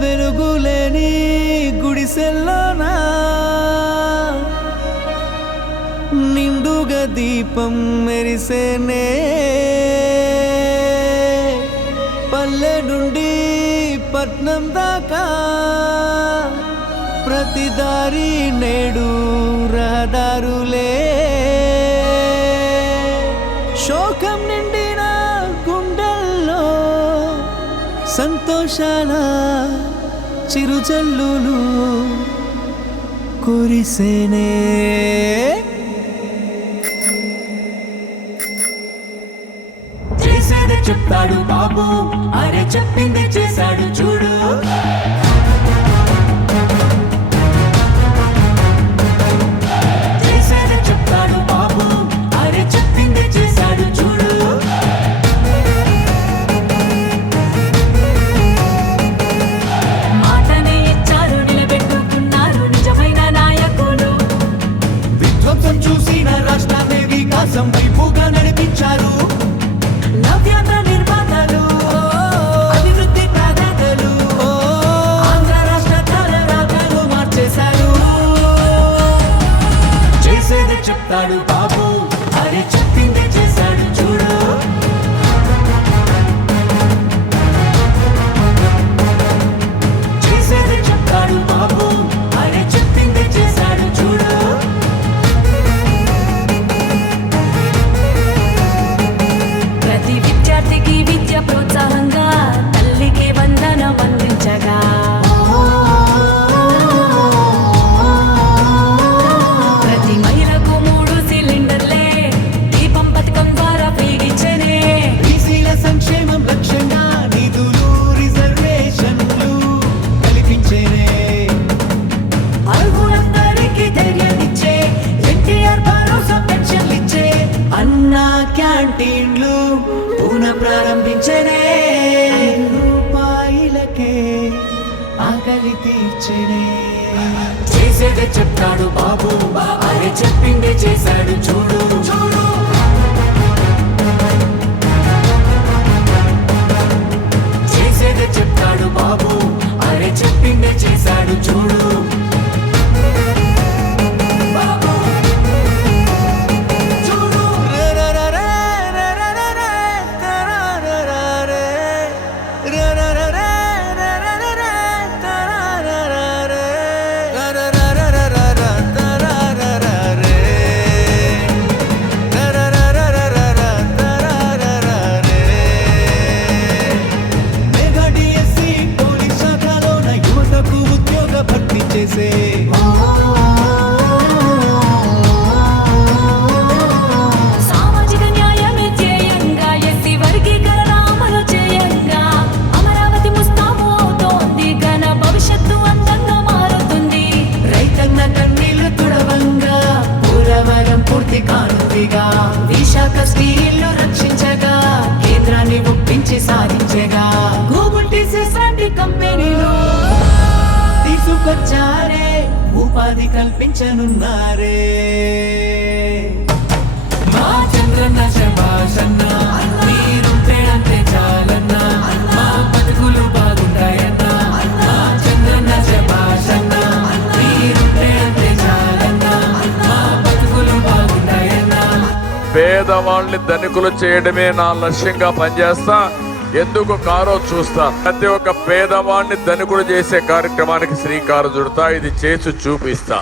వెలుగులేని గుడిసెల్లోనా నిండుగా దీపం మెరిసేనే పల్లె నుండి పట్నం దాకా ప్రతి దారి నేడు రహదారులే శోకం నిండిన గుండెల్లో సంతోషాల చిరుజల్లులు కురిసేనే చేసేది చెప్తాడు బాబు అరే చెప్పింది చేశాడు చూడు చేసేది చెప్తాడు బాబు అరే చెప్పింది చేశాడు చూడు మాటనే ఇచ్చారు నిలబెట్టుకున్నారు నిజమైన నాయకులు విధ్వంసం చూసిన రాష్ట్రాన్ని వికాసం వైపుగా నడిపించారు నవ్యాంధ్ర నిర్మాతలు అభివృద్ధి ప్రదాతలు ఆంధ్ర రాష్ట్ర తలరాతలు మార్చేశారు చేసేది చెప్తాడు బాబు అరే చెప్పింది చేశాడు చూడు చేసేది చెప్తాడు బాబు అరే చెప్పింది చేశాడు చూడు ప్రతి విద్యార్థికి విద్య ప్రోత్సాహంగా తల్లికి వందనం అందించగా ప్రతి మహిళకు 3 సిలిండర్లే దీపం పథకం ద్వారా ఫ్రీగిచ్చనే బీసీల సంక్షేమం లక్ష్యంగా నిధులు రిజర్వేషన్లు కల్పించేనే అర్హులందరికీ ధైర్యాన్నిచ్చే ఎన్టీఆర్ భరోసా పెన్షన్లిచ్చే అన్నా క్యాంటీన్లు పునః ప్రారంభించనే రూపాయలకే ఆకలి తీర్చనే చేసేదే చెప్తాడు బాబు అరే చెప్పిందే చేశాడు చూడు చూడు చేసేదే చెప్తాడు బాబు అరే చెప్పిందే చేశాడు చూడు బాబు చూడు మెగా డిఎస్సి పోలీస్ శాఖలోన యువతకు ఉద్యోగ భర్తీ చేసే సామాజిక న్యాయమే ధ్యేయంగా ఎస్సీ వర్గీకరణ అమలు చేయంగా అమరావతి ముస్తాబు అవుతోంది ఘన భవిష్యత్తు అందంగా మారుతుంది రైతన్న కన్నీళ్లు తుడవంగా పోలవరం పూర్తి కానుందిగా విశాఖ స్టీల్ను రక్షించగా కేంద్రాన్ని ఒప్పించి సాధించగా గూగుల్ టీసీఎస్ లాంటి కంపెనీలు తీసుకొచ్చారే ఉపాధి కల్పించనున్నారే మా చంద్రన్న శభాషన్న మీరుంటే అంతే చాలన్నా మా బతుకులు బాగుంటాయన్నా మా చంద్రన్న శభాషన్న మీరుంటే అంతే చాలన్నా మా బతుకులు బాగుంటాయన్నా పేదవాళ్ళని ధనికులు చేయడమే నా లక్ష్యంగా పనిచేస్తా. ఎందుకు కారో చూస్తా. ప్రతి ఒక్క పేదవాడిని ధనికులు చేసే కార్యక్రమానికి శ్రీకారం చుడతా. ఇది చేసి చూపిస్తా.